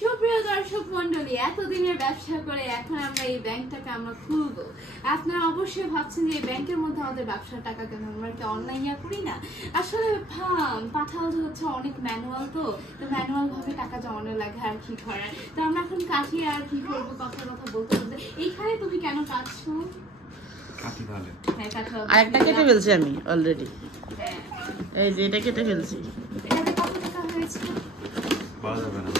সুপ্রিয় দর্শক মন্ডলী, এতদিনের ব্যবসা করে এখন আমরা এই ব্যাংকটাকে আমরা খুলবো। আপনারা অবশ্যই ভাবছেন যে এই ব্যাংকের মধ্যে আমাদের ব্যবসার টাকা কেন, আমরা কি অনলাইন করি না? আসলে পাঠাও হচ্ছে অনেক ম্যানুয়াল, তো ম্যানুয়াল ভাবে টাকা জমানো লাগে আর কি করার। তো আমরা এখন কাটিয়ে আর কি করবো, কথা বলতে বলতে। এইখানে তুমি কেন কাটছো? আরেকটা কেটে ফেলছি আমি অলরেডি। এই যে এটা কেটে ফেলছি। এটাতে কত টাকা হয়েছে বলা যাবে না।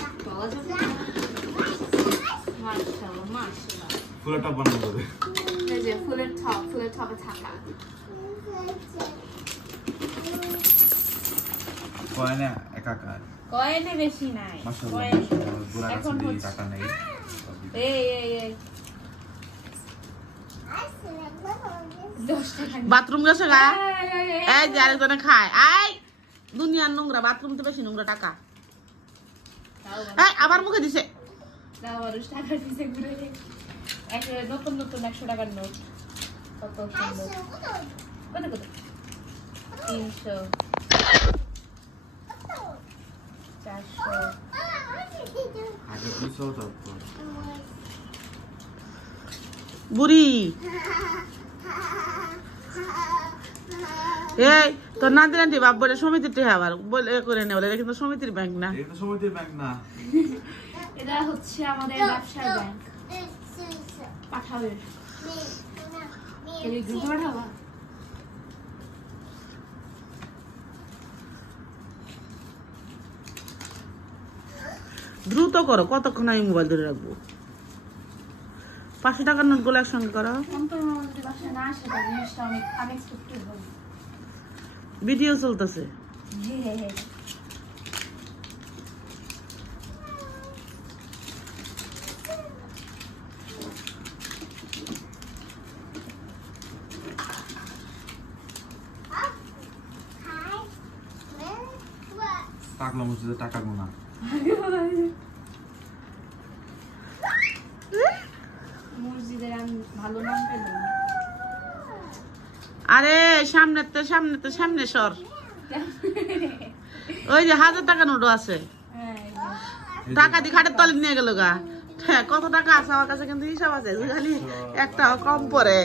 মাশাআল্লাহ মাশাআল্লাহ। ফুলের টপ বানানো যাবে। এই যে ফুলের টপে থাকা কয়নে একাকার। কয়নে বেশি নাই। মাশাআল্লাহ এখন টাকা নেই। এই বাথরুম গেছে গা। এই যে আরেকজনে খায়। আই দুনিয়ার নোংরা, বাথরুম তো বেশি নোংরা টাকা। এই আবার মুখে দিছে। টাকা দিছে ঘুরে। নতুন 100 টাকার নোট। কত সুন্দর। কত 300 400 আগে 200 টাকা। বুড়ি এই তোর নাতি নাতি বাপ বলে সমিতিতে আবার বলে করে নে বলে, এটা কিন্তু সমিতির ব্যাংক না। এটা সমিতির ব্যাংক না, এটা হচ্ছে আমাদের ব্যবসার ব্যাংক। পাঠাবে এই গ্রুপে পাঠাবা। দ্রুত করো, কতক্ষণ আমি মোবাইল ধরে রাখবো। 500 টাকার নোট গুলো একসঙ্গে করো। ভিডিও চলতেছে। টাকলা মসজিদে টাকা গোনা। মসজিদের আমি ভালো নাম পেলাম। আরে সামনে সর। ওই যে 1000 টাকা নোটও আছে। টাকা দিয়ে খাটের তলে নিয়ে গেল গা। হ্যাঁ, কত টাকা আছে আমার কাছে কিন্তু হিসাব আছে। খালি একটাও কম পড়ে।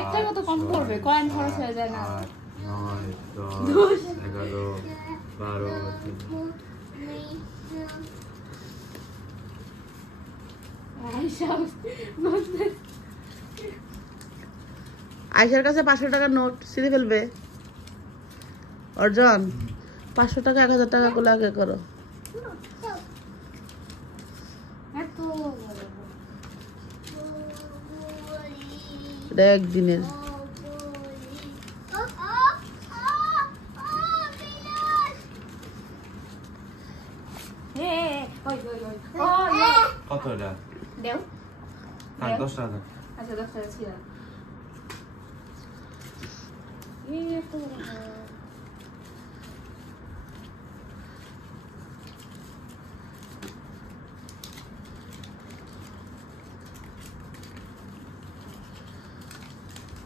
একটা কত কম পড়বে, কয়েন খরচ হয়ে যায় না। 9 10 11 12 আয়সার কাছে 500 টাকার নোট ছিঁড়ে ফেলবে। অর্জন 500 টাকা 1000 টাকা করে আগে করো। একদিনের কত এটা? দেও 10 টাকা। আচ্ছা 10 টাকা ছিল।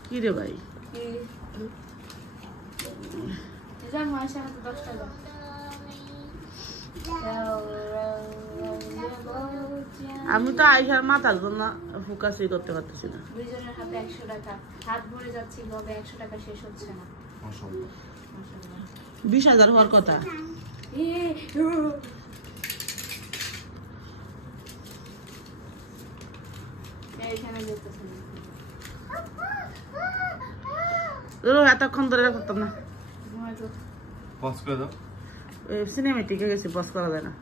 কি রে ভাই? আমি তো আয়সার মাথার জন্য ফোকাসই করতে পারতেছি না। দুইজনের হাতে 100 টাকা, হাত ভরে যাচ্ছে, ভাবে 100 টাকা শেষ হচ্ছে না। মাশাআল্লাহ 20,000 হওয়ার কথা। এতক্ষণ ধরে করতাম না। পজ করে দাও। সিনেমেটিকে গেছি, পজ করা যায় না।